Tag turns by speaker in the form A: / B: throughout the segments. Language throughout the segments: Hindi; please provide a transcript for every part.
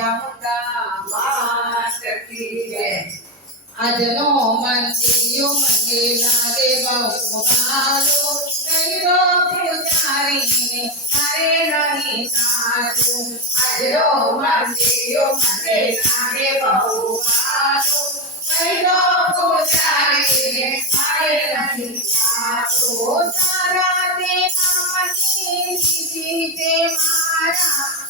A: जमुना
B: मात की जय।
A: अजनो मंदियो मंगेला देवो मालो कहिरो पुजारी ने हरे नहीं साधु अजनो मंदियो मंगेला देवो
B: मालो
A: कहिरो पुजारी ने हरे नहीं साधु तारा ते मामनी जी दे मारा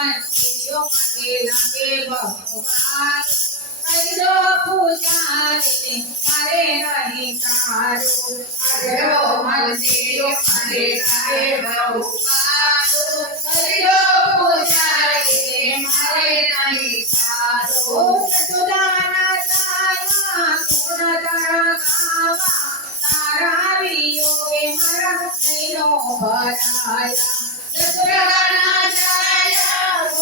A: मंदिरों में लगे भगवान हरिदो पुजारी मरे नहीं तारो हरिदो मंदिरों में लगे
B: भगवान हरिदो पुजारी मरे नहीं तारो
A: सुदाना तारा सुना तारा गावा तारा वियोगे मरा नहीं नो भराया सुदाना तारा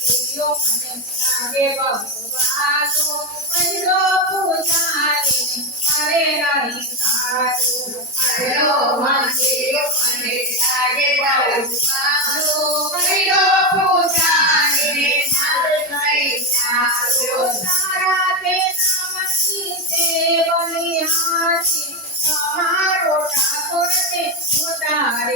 A: દીયો અને આવે ભગવાતો પહેલો પૂજારી અરે રહી સારું અરે માજી
B: અને સાગે ભગવાતો